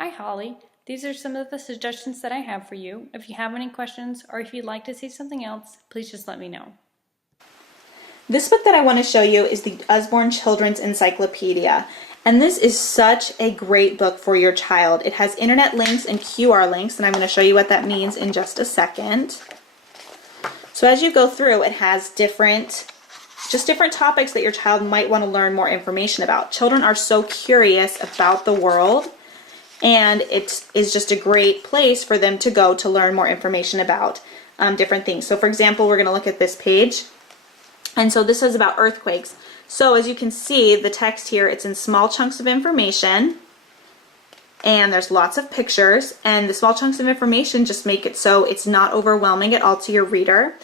Hi Holly, these are some of the suggestions that I have for you. If you have any questions or if you'd like to see something else, please just let me know. This book that I want to show you is the Usborne Children's Encyclopedia, and this is such a great book for your child. It has internet links and QR links, and I'm going to show you what that means in just a second. So as you go through, it has different topics that your child might want to learn more information about. Children are so curious about the world, and it is just a great place for them to go to learn more information about different things. So for example, we're going to look at this page. And so this is about earthquakes. So as you can see, the text here, it's in small chunks of information, and there's lots of pictures, and the small chunks of information just make it so it's not overwhelming at all to your reader.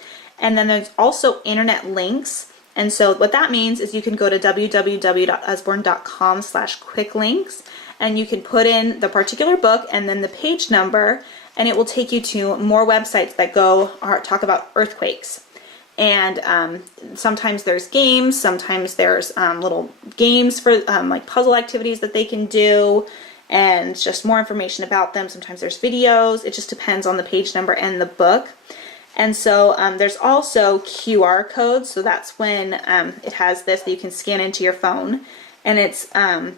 And then there's also internet links. And so what that means is you can go to www.usborne.com/quicklinks, and you can put in the particular book and then the page number, and it will take you to more websites that talk about earthquakes. And sometimes there's games, sometimes there's little games for like puzzle activities that they can do, and just more information about them. Sometimes there's videos. It just depends on the page number and the book. And so there's also QR codes, so that's when it has this that you can scan into your phone. And it's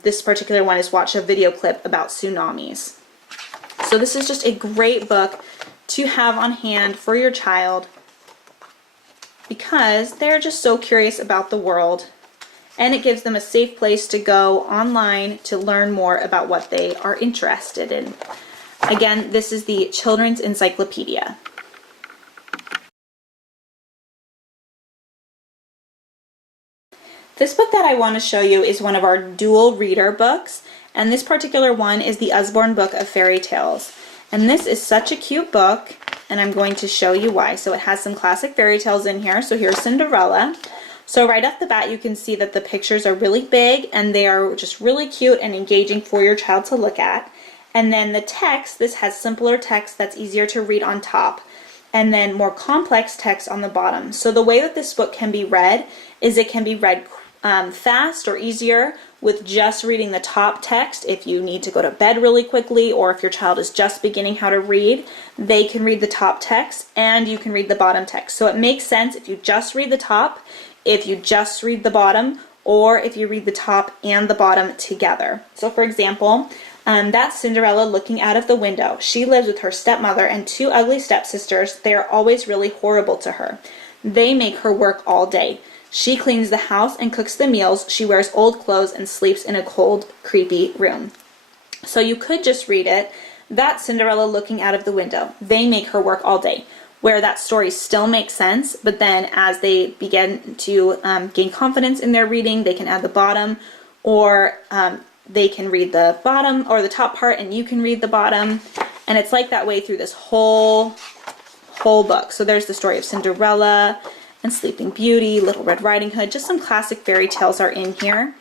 this particular one is watch a video clip about tsunamis. So this is just a great book to have on hand for your child because they're just so curious about the world, and it gives them a safe place to go online to learn more about what they are interested in. Again, this is the Children's Encyclopedia. This book that I want to show you is one of our dual reader books, and this particular one is the Usborne Book of Fairy Tales. And this is such a cute book, and I'm going to show you why. So it has some classic fairy tales in here. So here's Cinderella. So right off the bat you can see that the pictures are really big, and they are just really cute and engaging for your child to look at. And then the text, this has simpler text that's easier to read on top, and then more complex text on the bottom. So the way that this book can be read is it can be read fast or easier with just reading the top text. If you need to go to bed really quickly, or if your child is just beginning how to read, they can read the top text and you can read the bottom text. So it makes sense if you just read the top, if you just read the bottom, or if you read the top and the bottom together. So for example, that's Cinderella looking out of the window. She lives with her stepmother and two ugly stepsisters. They are always really horrible to her. They make her work all day. She cleans the house and cooks the meals. She wears old clothes and sleeps in a cold, creepy room. So you could just read it, that's Cinderella looking out of the window. They make her work all day. Where that story still makes sense, but then as they begin to gain confidence in their reading, they can add the bottom, or they can read the bottom or the top part and you can read the bottom. And it's like that way through this whole book. So there's the story of Cinderella and Sleeping Beauty, Little Red Riding Hood. Just some classic fairy tales are in here.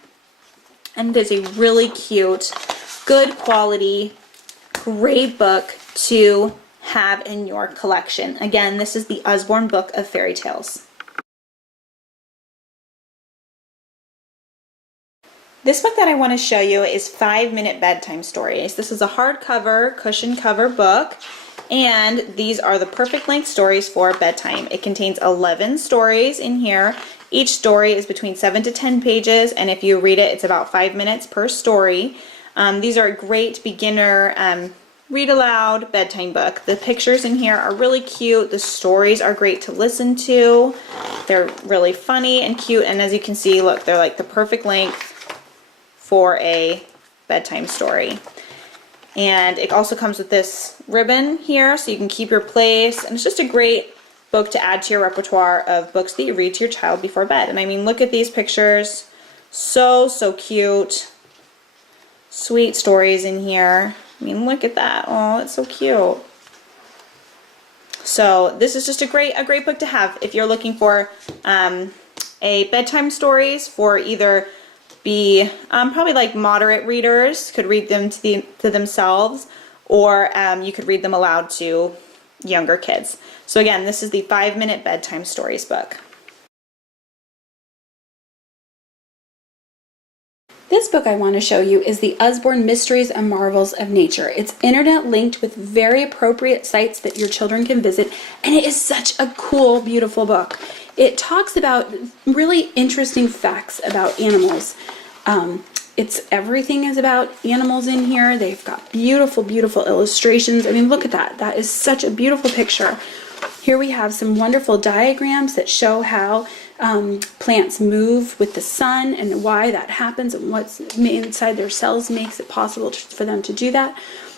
And it is a really cute, good quality, great book to have in your collection. Again, this is the Usborne Book of Fairy Tales. This book that I want to show you is 5-Minute Bedtime Stories. This is a hardcover, cushion cover book, and these are the perfect length stories for bedtime. It contains 11 stories in here. Each story is between 7 to 10 pages, and if you read it, it's about 5 minutes per story. These are a great beginner read aloud bedtime book. The pictures in here are really cute. The stories are great to listen to. They're really funny and cute, and as you can see, look, they're like the perfect length for a bedtime story. And it also comes with this ribbon here so you can keep your place, and it's just a great book to add to your repertoire of books that you read to your child before bed. And I mean, look at these pictures, so cute, sweet stories in here. I mean, look at that. Oh, it's so cute. So this is just a great book to have if you're looking for a bedtime stories for either be probably like moderate readers could read them to themselves, or you could read them aloud to younger kids. So again, this is the 5-Minute Bedtime Stories book. This book I want to show you is the Usborne Mysteries and Marvels of Nature. It's internet linked with very appropriate sites that your children can visit, and it is such a cool, beautiful book. It talks about really interesting facts about animals. Everything is about animals in here. They've got beautiful, beautiful illustrations. I mean, look at that. That is such a beautiful picture. Here we have some wonderful diagrams that show how plants move with the sun and why that happens and what's inside their cells makes it possible for them to do that.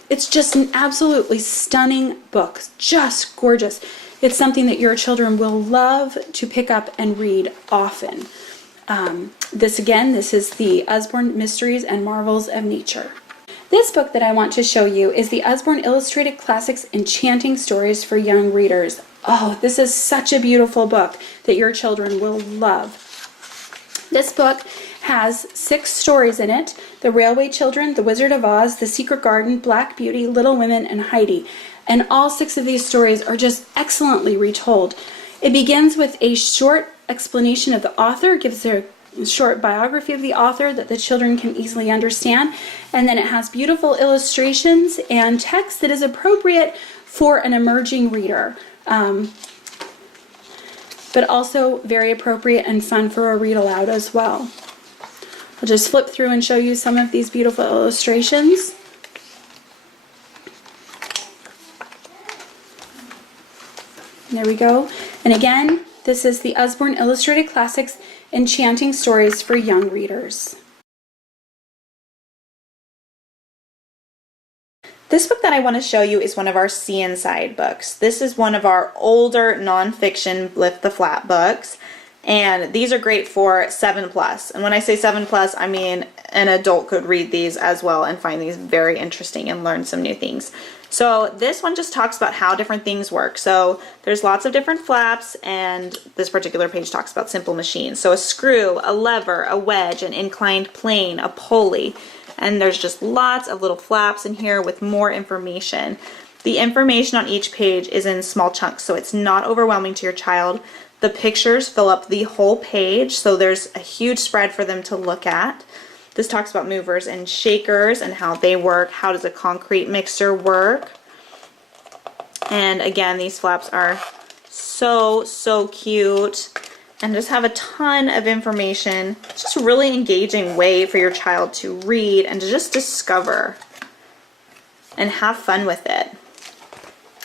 It's just an absolutely stunning book, just gorgeous. It's something that your children will love to pick up and read often. This is the Usborne Mysteries and Marvels of Nature. This book that I want to show you is the Usborne Illustrated Classics Enchanting Stories for Young Readers. Oh, this is such a beautiful book that your children will love. This book has 6 stories in it: The Railway Children, The Wizard of Oz, The Secret Garden, Black Beauty, Little Women, and Heidi. And all 6 of these stories are just excellently retold. It begins with a short explanation of the author, gives their short biography of the author that the children can easily understand, and then it has beautiful illustrations and text that is appropriate for an emerging reader, but also very appropriate and fun for a read aloud as well. I'll just flip through and show you some of these beautiful illustrations. There we go. And again, this is the Usborne Illustrated Classics Enchanting Stories for Young Readers. This book that I want to show you is one of our See Inside books. This is one of our older nonfiction Lift the Flap books, and these are great for 7+. And when I say 7+, I mean an adult could read these as well and find these very interesting and learn some new things. So this one just talks about how different things work. So there's lots of different flaps, and this particular page talks about simple machines. So a screw, a lever, a wedge, an inclined plane, a pulley, and there's just lots of little flaps in here with more information. The information on each page is in small chunks, so it's not overwhelming to your child. The pictures fill up the whole page, so there's a huge spread for them to look at. This talks about movers and shakers and how they work. How does a concrete mixer work? And again, these flaps are so cute and just have a ton of information. It's just a really engaging way for your child to read and to just discover and have fun with it.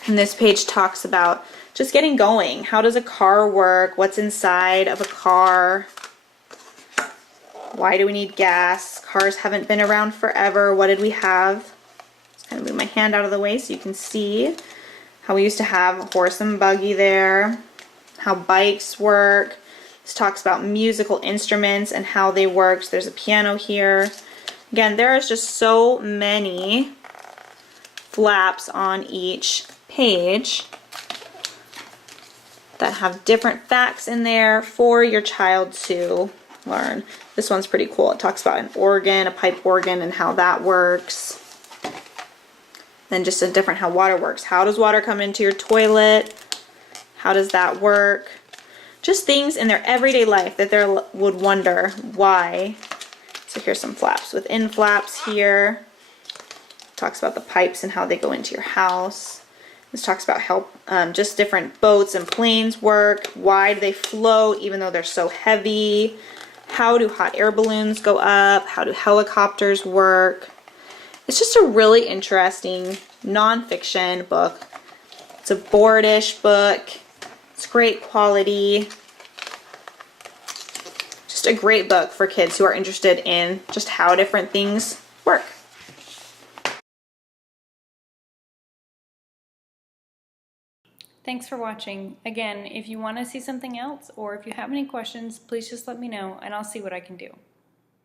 And this page talks about just getting going. How does a car work? What's inside of a car? Why do we need gas? Cars haven't been around forever. What did we have? Just kind of move my hand out of the way so you can see how we used to have a horse and buggy there. How bikes work. This talks about musical instruments and how they work. So there's a piano here. Again, there is just so many flaps on each page that have different facts in there for your child to learn. This one's pretty cool. It talks about an organ, a pipe organ, and how that works. Then just a different how water works. How does water come into your toilet? How does that work? Just things in their everyday life that they would wonder why. So here's some flaps. Within flaps here, talks about the pipes and how they go into your house. This talks about how just different boats and planes work. Why do they float even though they're so heavy? How do hot air balloons go up? How do helicopters work? It's just a really interesting nonfiction book. It's a boardish book. It's great quality. Just a great book for kids who are interested in just how different things work. Thanks for watching. Again, if you want to see something else or if you have any questions, please just let me know and I'll see what I can do.